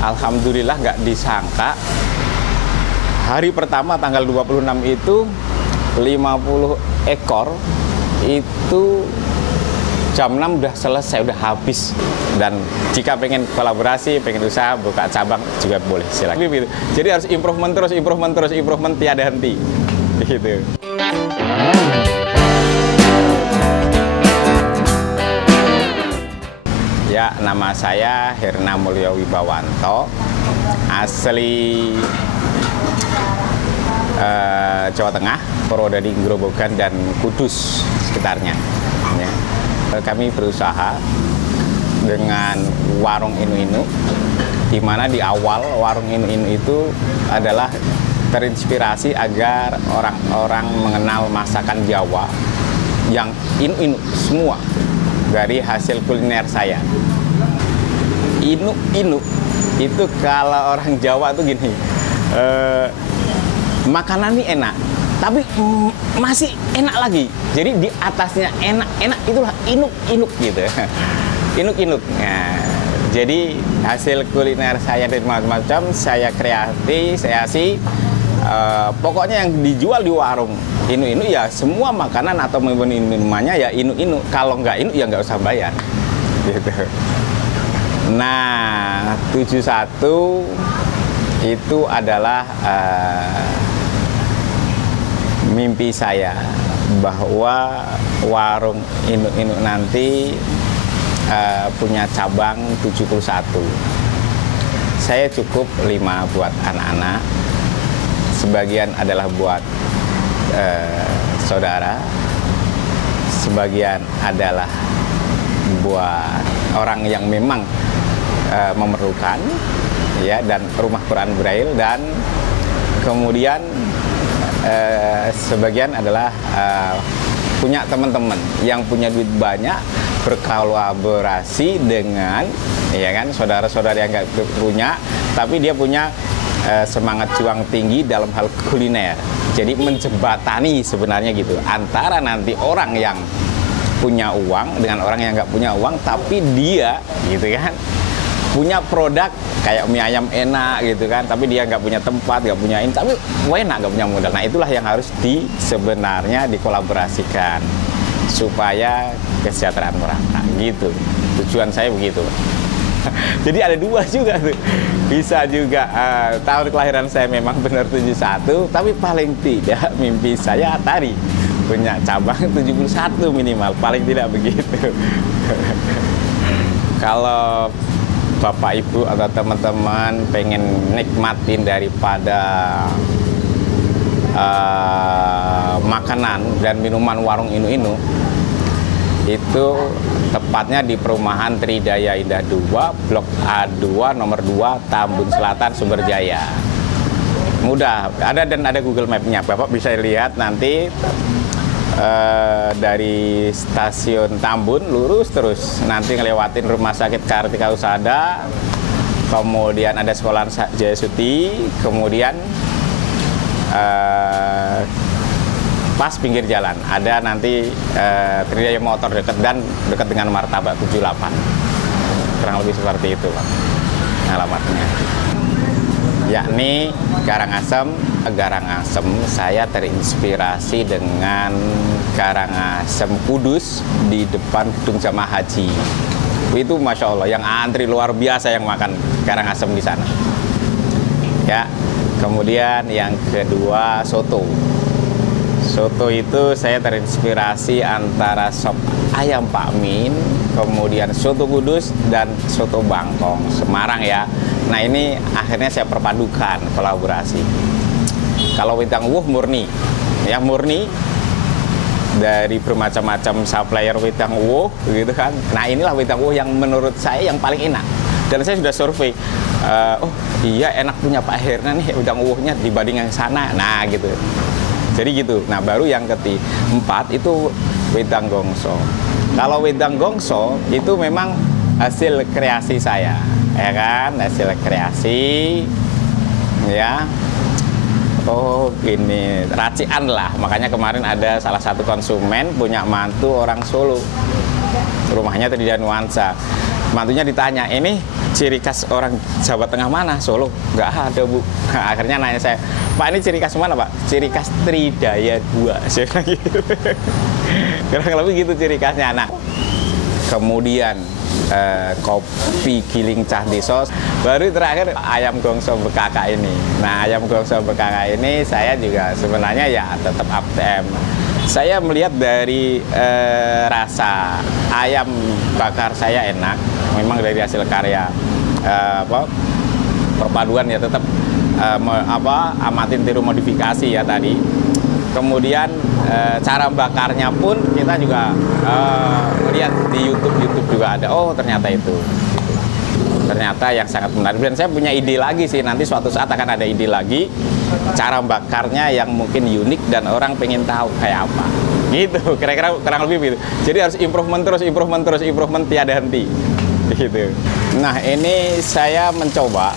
Alhamdulillah nggak disangka hari pertama tanggal 26 itu 50 ekor itu jam 6 udah selesai, udah habis. Dan jika pengen kolaborasi, pengen usaha, buka cabang juga boleh, silakan. Jadi harus improvement terus, improvement tiada henti. Gitu. Ya, nama saya Herna Mulyo Wibawanto, asli Jawa Tengah, Purwodadi, Grobogan, dan Kudus sekitarnya. Ya. Kami berusaha dengan warung Inu-Inu, di mana di awal warung Inu-Inu itu adalah terinspirasi agar orang-orang mengenal masakan Jawa yang Inu-Inu semua dari hasil kuliner saya. Inu-Inu itu kalau orang Jawa tuh gini, makanan ini enak, tapi masih enak lagi. Jadi di atasnya enak itulah inuk-inuk gitu. Inuk-inuk. Nah, jadi hasil kuliner saya dari macam-macam, saya kreasi. Pokoknya yang dijual di warung Inu-Inu ya semua makanan atau minumannya ya Inu-Inu. Kalau nggak Inu ya nggak usah bayar. Gitu. Nah, 71 itu adalah mimpi saya bahwa warung Inu-Inu nanti punya cabang 71. Saya cukup 5 buat anak-anak, sebagian adalah buat saudara, sebagian adalah buat orang yang memang memerlukan, ya, dan rumah Quran Braille, dan kemudian sebagian adalah punya teman-teman yang punya duit banyak, berkolaborasi dengan, ya kan, saudara-saudara yang nggak punya, tapi dia punya semangat juang tinggi dalam hal kuliner. Jadi menjembatani sebenarnya gitu antara nanti orang yang punya uang dengan orang yang nggak punya uang, tapi dia gitu kan punya produk kayak mie ayam enak gitu kan, tapi dia nggak punya tempat, nggak punya ini, tapi enak, nggak punya modal. Nah, itulah yang harus sebenarnya dikolaborasikan supaya kesejahteraan merata gitu. Tujuan saya begitu. Jadi ada 2 juga tuh. Bisa juga tahun kelahiran saya memang benar 71, tapi paling tidak mimpi saya tadi punya cabang 71 minimal, paling tidak begitu. Kalau Bapak Ibu atau teman-teman pengen nikmatin daripada makanan dan minuman warung Inu-Inu, itu tepatnya di perumahan Tridaya Indah 2, Blok A2, nomor 2, Tambun Selatan, Sumberjaya. Mudah, ada Google Map-nya, Bapak bisa lihat nanti. Dari stasiun Tambun lurus terus, nanti ngelewatin Rumah Sakit Kartika Husada, kemudian ada Sekolahan Jaya Suti, kemudian pas pinggir jalan ada nanti Tridaya Motor dekat dengan Martabak 78. Kurang lebih seperti itu, Pak, alamatnya. Yakni Karangasem. Karangasem saya terinspirasi dengan Karangasem Kudus di depan gedung jamaah haji. Itu Masya Allah, yang antri luar biasa yang makan Karangasem di sana. Ya, kemudian yang kedua soto. Soto itu saya terinspirasi antara sop ayam Pak Min, kemudian soto Kudus dan soto Bangkong Semarang ya. Nah, ini akhirnya saya perpadukan kolaborasi. Kalau wedang wuh murni, ya murni dari bermacam-macam supplier wedang wuh, gitu kan. Nah, inilah wedang wuh yang menurut saya yang paling enak. Dan saya sudah survei, oh iya enak punya Pak Herna nih wedang wuhnya dibanding yang sana. Nah, gitu. Jadi gitu. Nah, baru yang keempat itu wedang gongso. Kalau wedang gongso itu memang hasil kreasi saya, ya kan, hasil kreasi, ya. Oh, ini racian lah. Makanya kemarin ada salah satu konsumen punya mantu orang Solo, rumahnya tadi di Nuansa. Mantunya ditanya, ini ciri khas orang Jawa Tengah mana? Solo? Nggak ada, Bu. Nah, akhirnya nanya saya, Pak, ini ciri khas mana, Pak? Ciri khas Tridaya 2. Saya bilang gitu. Kurang lebih gitu ciri khasnya. Nah, kemudian kopi giling cah desa, baru terakhir ayam gongso bekaka ini. Nah, ayam gongso bekaka ini saya juga sebenarnya ya tetap ATM. Saya melihat dari rasa ayam bakar saya enak, memang dari hasil karya perpaduan ya, tetap amatin tiru modifikasi ya tadi. Kemudian cara bakarnya pun kita juga lihat di YouTube juga ada. Oh, ternyata itu. Ternyata yang sangat menarik. Dan saya punya ide lagi sih, nanti suatu saat akan ada ide lagi cara bakarnya yang mungkin unik dan orang pengen tahu kayak apa. Gitu, kira-kira kurang lebih begitu. Jadi harus improvement tiada henti. Gitu. Nah, ini saya mencoba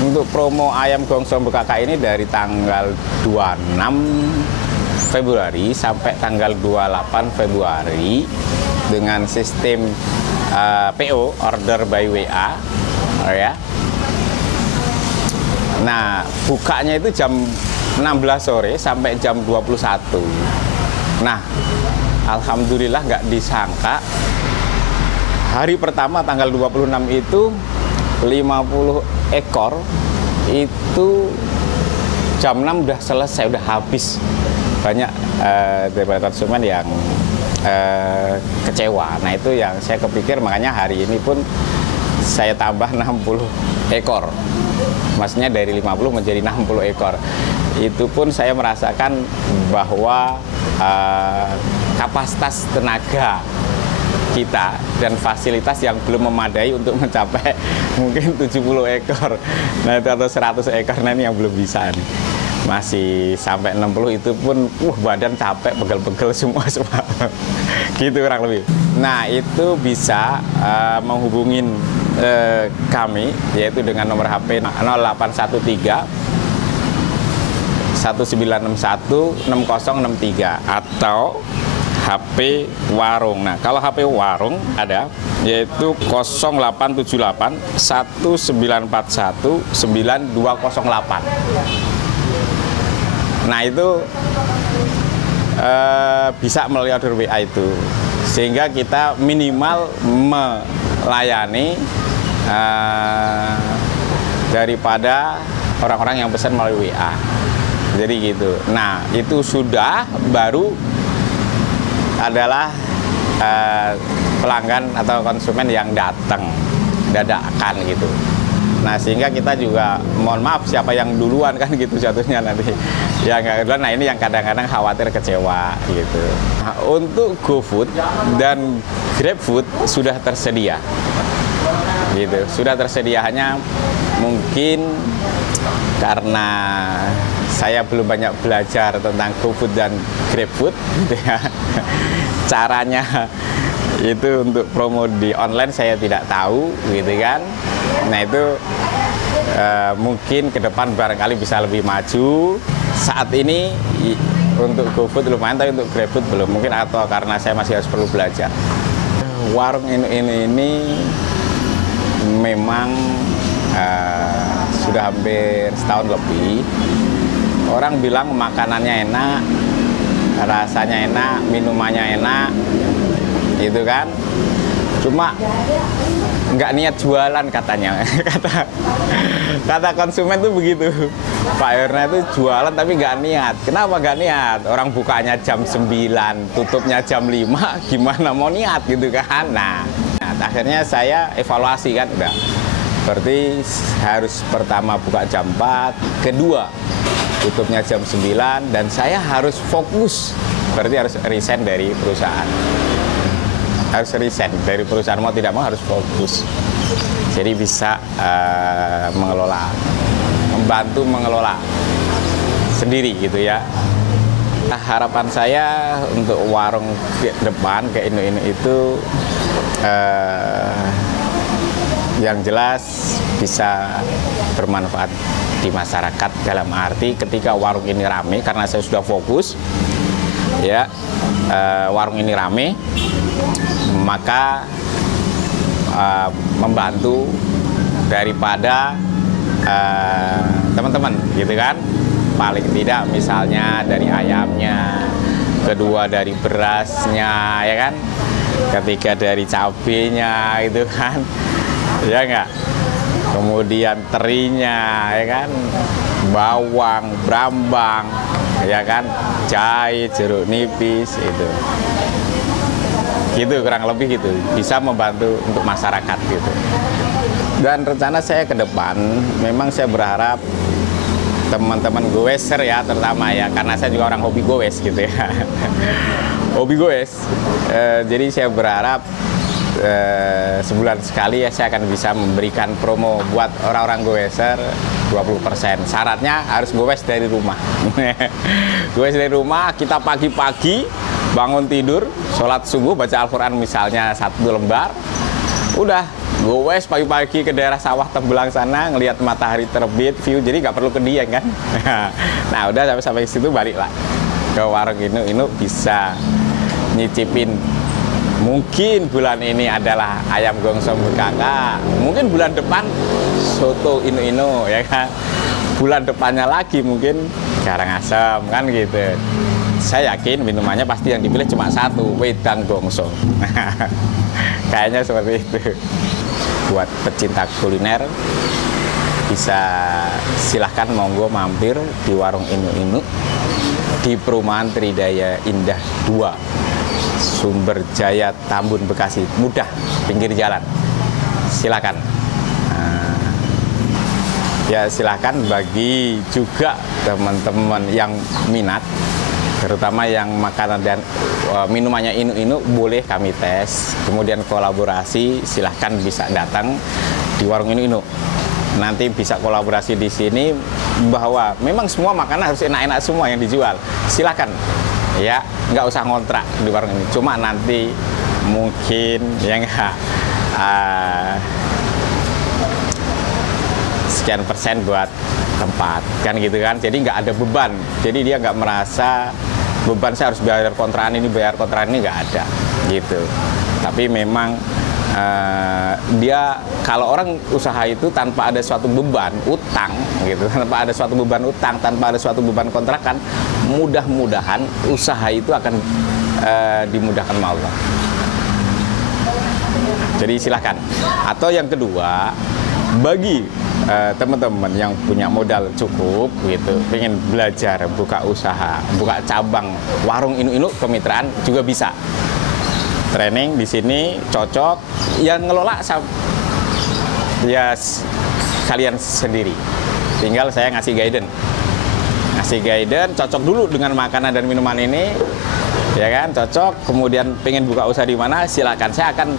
untuk promo ayam gongso bekaka ini dari tanggal 26 Februari sampai tanggal 28 Februari dengan sistem PO, order by WA, ya. Nah, bukanya itu jam 16 sore sampai jam 21. Nah, alhamdulillah nggak disangka hari pertama tanggal 26 itu 50 ekor itu jam 6 udah selesai, udah habis. Banyak daripada konsumen yang kecewa. Nah, itu yang saya kepikir, makanya hari ini pun saya tambah 60 ekor. Maksudnya dari 50 menjadi 60 ekor. Itu pun saya merasakan bahwa kapasitas tenaga kita dan fasilitas yang belum memadai untuk mencapai mungkin 70 ekor. Nah, itu atau 100 ekor, nah ini yang belum bisa nih. Masih sampai 60 itu pun badan capek, pegel-pegel semua. Gitu kurang lebih. Nah, itu bisa menghubungin kami, yaitu dengan nomor HP 0813 1961 6063 atau HP warung. Nah, kalau HP warung ada, yaitu 0878 1941 9208. Nah, itu bisa melalui order WA itu, sehingga kita minimal melayani daripada orang-orang yang pesan melalui WA. Jadi gitu. Nah, itu sudah baru adalah pelanggan atau konsumen yang datang dadakan gitu. Nah, sehingga kita juga mohon maaf siapa yang duluan kan gitu jatuhnya nanti. Ya nggak duluan. Nah, ini yang kadang-kadang khawatir kecewa gitu. Nah, untuk GoFood dan GrabFood sudah tersedia. Gitu. Sudah tersedia, hanya mungkin karena saya belum banyak belajar tentang GoFood dan GrabFood gitu ya. Caranya itu untuk promo di online saya tidak tahu gitu kan. Nah, itu mungkin ke depan barangkali bisa lebih maju. Saat ini untuk GoFood lumayan, tapi untuk GrabFood belum mungkin, atau karena saya masih harus perlu belajar. Warung ini memang sudah hampir setahun lebih. Orang bilang makanannya enak, rasanya enak, minumannya enak, gitu kan. Cuma nggak niat jualan katanya. Kata konsumen tuh begitu. Pak Erna itu jualan tapi nggak niat. Kenapa nggak niat? Orang bukanya jam 9, tutupnya jam 5, gimana mau niat gitu kan. Nah, akhirnya saya evaluasi kan, udah. Berarti harus pertama buka jam 4, kedua tutupnya jam 9, dan saya harus fokus. Berarti harus resign dari perusahaan. Harus resign dari perusahaan, mau tidak mau harus fokus. Jadi bisa mengelola, membantu mengelola sendiri gitu ya. Nah, harapan saya untuk warung ke depan ke Indo itu yang jelas bisa bermanfaat di masyarakat, dalam arti ketika warung ini rame, karena saya sudah fokus ya, warung ini rame, maka membantu daripada teman-teman gitu kan. Paling tidak misalnya dari ayamnya, kedua dari berasnya ya kan, ketiga dari cabenya itu kan, ya enggak, kemudian terinya ya kan, bawang, brambang ya kan, jahe, jeruk nipis itu. Gitu kurang lebih gitu, bisa membantu untuk masyarakat gitu. Dan rencana saya ke depan, memang saya berharap teman-teman goeser ya terutama ya, karena saya juga orang hobi goes gitu ya. Hobi goes. Jadi saya berharap sebulan sekali ya saya akan bisa memberikan promo buat orang-orang goeser 20%. Syaratnya harus goes dari rumah. Goes dari rumah, kita pagi-pagi bangun tidur, sholat subuh, baca Al-Quran misalnya 1 lembar, udah goes pagi-pagi ke daerah sawah Tembelang sana, ngelihat matahari terbit, view, jadi nggak perlu ke Dieng kan. Nah udah sampai situ balik lah ke warung Inu bisa nyicipin. Mungkin bulan ini adalah ayam gongsong Kakak, mungkin bulan depan soto Inu ya kan, bulan depannya lagi mungkin Karangasem kan gitu. Saya yakin minumannya pasti yang dipilih cuma satu, wedang gongsong. Kayaknya seperti itu. Buat pecinta kuliner bisa silahkan monggo mampir di warung Inu di Perumahan Tridaya Indah 2, Sumber Jaya, Tambun, Bekasi. Mudah, pinggir jalan. Silakan. Ya silahkan bagi juga teman-teman yang minat, terutama yang makanan dan minumannya Inu boleh kami tes, kemudian kolaborasi, silahkan bisa datang di warung Inu. Nanti bisa kolaborasi di sini, bahwa memang semua makanan harus enak-enak semua yang dijual. Silahkan ya, nggak usah ngontrak di warung ini. Cuma nanti mungkin ya nggak sekian persen buat tempat kan gitu kan, jadi nggak ada beban, jadi dia nggak merasa beban saya harus bayar kontrakan ini nggak ada gitu. Tapi memang dia kalau orang usaha itu tanpa ada suatu beban utang gitu, tanpa ada suatu beban utang, tanpa ada suatu beban kontrakan, mudah-mudahan usaha itu akan dimudahkan sama Allah. Jadi silahkan. Atau yang kedua, bagi teman-teman yang punya modal cukup gitu, pengen belajar buka usaha, buka cabang warung Inu kemitraan juga bisa. Training di sini cocok, yang ngelola ya kalian sendiri. Tinggal saya ngasih guidance, cocok dulu dengan makanan dan minuman ini, ya kan, cocok. Kemudian pengen buka usaha di mana, silakan. Saya akan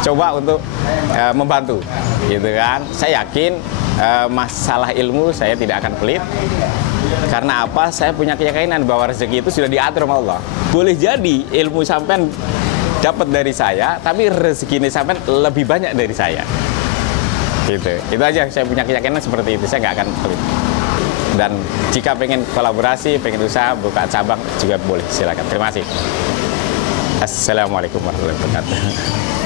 coba untuk membantu, gitu kan. Saya yakin masalah ilmu saya tidak akan pelit. Karena apa? Saya punya keyakinan bahwa rezeki itu sudah diatur sama Allah. Boleh jadi ilmu sampean dapat dari saya, tapi rezeki ini sampean lebih banyak dari saya. Gitu. Itu aja, saya punya keyakinan seperti itu. Saya nggak akan pelit. Dan jika pengen kolaborasi, pengen usaha, buka cabang juga boleh, silakan. Terima kasih. Assalamualaikum warahmatullahi wabarakatuh.